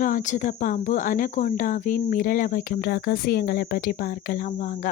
ராட்சத பாம்பு அனகொண்டாவின் மிரள வைக்கும் ரகசியங்களை பற்றி பார்க்கலாம் வாங்க.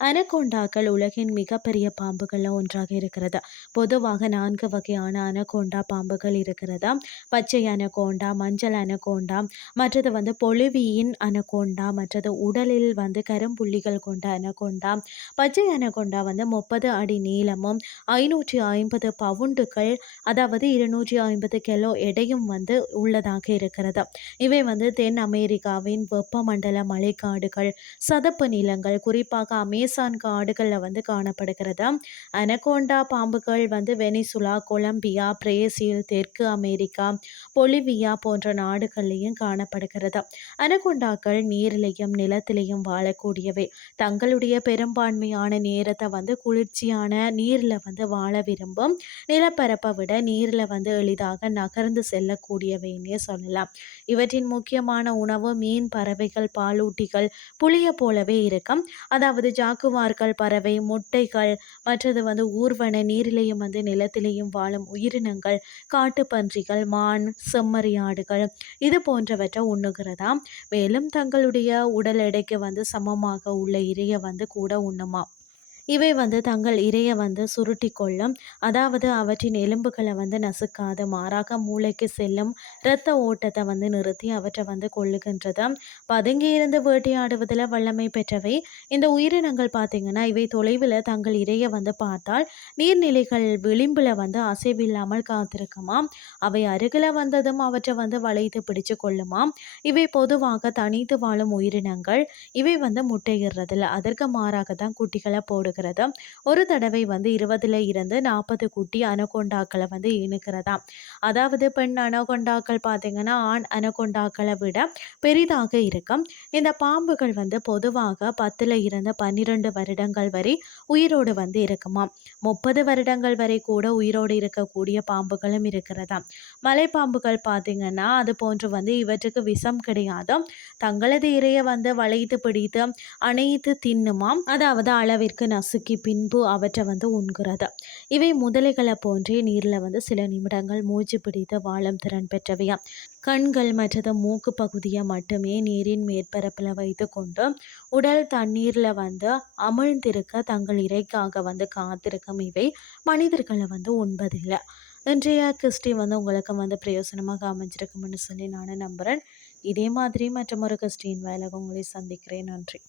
அனகோண்டாக்கள் உலகின் மிகப்பெரிய பாம்புகளில் ஒன்றாக இருக்கிறது? பொதுவாக நான்கு வகையான அனகோண்டா பாம்புகள் இருக்கிறது? பச்சை அனகோண்டா மஞ்சள் அனகோண்டா மற்றது வந்து பொலிவியின் அனகோண்டா மற்றது உடலில் வந்து கரும்புள்ளிகள் கொண்ட அனகோண்டா. பச்சை அனகோண்டா வந்து முப்பது அடி நீளமும் ஐநூற்றி ஐம்பது பவுண்டுகள் அதாவது இருநூற்றி ஐம்பது கிலோ எடையும் வந்து உள்ளதாக இருக்கிறது? இவை வந்து தென் அமெரிக்காவின் வெப்பமண்டல மழைக்காடுகள் சதப்பு நிலங்கள் குறிப்பாக அமேசான் காடுகளில் வந்து காணப்படுகிறது? அனகோண்டா பாம்புகள் வந்து வெனிசுலா கொலம்பியா பிரேசில் தெற்கு அமெரிக்கா பொலிவியா போன்ற நாடுகள்லையும் காணப்படுகிறது? அனகொண்டாக்கள் நீரிலையும் நிலத்திலையும் வாழக்கூடியவை. தங்களுடைய பெரும்பான்மையான நேரத்தை வந்து குளிர்ச்சியான நீரில் வந்து வாழ விரும்பும் நிலப்பரப்பை விட நீரில் வந்து எளிதாக நகர்ந்து செல்லக்கூடியவைன்னே சொல்லலாம். இவற்றின் முக்கியமான உணவு மீன் பறவைகள் பாலூட்டிகள் புளியை போலவே இருக்கும். அதாவது ஜாக்குவார்கள் பறவை முட்டைகள் மற்றது வந்து ஊர்வன நீரிலையும் வந்து நிலத்திலையும் வாழும் உயிரினங்கள் காட்டுப்பன்றிகள் மான் செம்மறியாடுகள் இது போன்றவற்றை உண்ணுகிறதா மேலும் தங்களுடைய உடல் எடைக்கு வந்து சமமாக உள்ள இறைய வந்து கூட உண்ணுமா இவை வந்து தங்கள் இரையை வந்து சுருட்டி கொள்ளும். அதாவது அவற்றின் எலும்புகளை வந்து நசுக்காது மாறாக மூளைக்கு செல்லும் இரத்த ஓட்டத்தை வந்து நிறுத்தி அவற்றை வந்து கொள்ளுகின்றது பதுங்கி இருந்து வேட்டையாடுவதில் வல்லமை பெற்றவை. இந்த உயிரினங்கள் பார்த்திங்கன்னா இவை தொலைவில் தங்கள் இரையை வந்து பார்த்தால் நீர்நிலைகள் விளிம்பில் வந்து அசைவில்லாமல் காத்திருக்குமாம். அவை அருகில் வந்ததும் அவற்றை வந்து வளைத்து பிடிச்சு கொள்ளுமாம். இவை பொதுவாக தனித்து வாழும் உயிரினங்கள். இவை வந்து முட்டையிடுறதில்ல அதற்கு மாறாக தான் குட்டிகளை போடுகிறது இருக்கிறது ஒரு தடவை வந்து இருபதுல இருந்து நாற்பது குட்டி அனகொண்டாக்களை வந்து இணுக்கிறதா? அதாவது பெண் அனகொண்டாக்கள் பார்த்தீங்கன்னா ஆண் அனகொண்டாக்களை விட பெரிதாக இருக்கும். இந்த பாம்புகள் வந்து பொதுவாக பத்துல இருந்து பன்னிரெண்டு வருடங்கள் வரை உயிரோடு வந்து இருக்குமா? முப்பது வருடங்கள் வரை கூட உயிரோடு இருக்கக்கூடிய பாம்புகளும் இருக்கிறதா? மலைப்பாம்புகள் பார்த்தீங்கன்னா அது போன்று வந்து இவற்றுக்கு விஷம் கிடையாது. தங்களது இறையை வந்து வளைத்து பிடித்து அணைத்து தின்னுமாம். அதாவது அளவிற்கு நசு நசுக்கி பின்பு அவற்றை வந்து உண்கிறது. இவை முதலைகளை போன்றே நீரில் வந்து சில நிமிடங்கள் மூச்சு பிடித்து வாழும் திறன் பெற்றவையா கண்கள் மற்றது மூக்கு பகுதியை மட்டுமே நீரின் மேற்பரப்பில் வைத்து கொண்டு உடல் தண்ணீரில் வந்து அமிழ்ந்திருக்க தங்கள் இறைக்காக வந்து காத்திருக்கும் இவை மனிதர்களை வந்து உண்பதில்லை. இன்றைய கிறிஸ்டி வந்து உங்களுக்கு வந்து பிரயோசனமாக அமைஞ்சிருக்கும்னு சொல்லி நான் நம்புகிறேன் இதே மாதிரி மற்றொரு கிறிஸ்டின் வேலை உங்களை சந்திக்கிறேன். நன்றி.